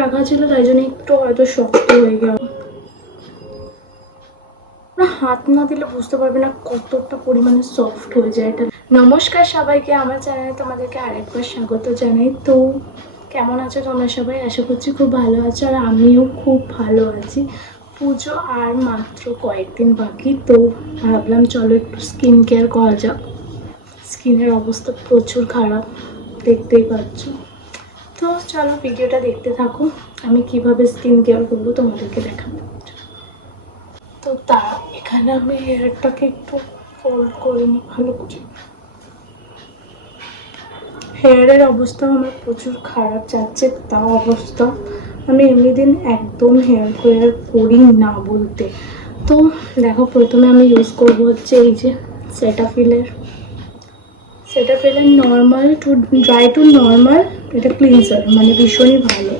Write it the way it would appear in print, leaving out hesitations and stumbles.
রাখা ছিল, তাই জন্য একটু হয়তো শক্ত হয়ে গেল। হাত না দিলে বুঝতে পারবে না কতটা পরিমাণে সফট হয়ে যায় এটা। নমস্কার সবাইকে, আমার চ্যানেলে তোমাদেরকে আরেকবার স্বাগত জানাই। তো কেমন আছো তোমরা সবাই? আশা করছি খুব ভালো আছো, আর আমিও খুব ভালো আছি। পুজো আর মাত্র কয়েকদিন বাকি, তো ভাবলাম চলো একটু স্কিন কেয়ার করা যাক। স্কিনের অবস্থা প্রচুর খারাপ, দেখতেই পাচ্ছ। তো চলো ভিডিওটা দেখতে থাকো, আমি কিভাবে স্কিন কেয়ার করবো তোমাদেরকে দেখাবো। তো এখানে আমি হেয়ারটাকে একটু ফোল্ড করে নিই ভালো করে। হেয়ারের অবস্থা আমার প্রচুর খারাপ যাচ্ছে, তাও অবস্থা আমি এমনি দিন একদম হেয়ার কেয়ার করি না বলতে। তো দেখো, প্রথমে আমি ইউজ করবো হচ্ছে এই যে সেটাফিলের normal to dry to normal, এটা ক্লিনজার, মানে ভীষণই ভালো।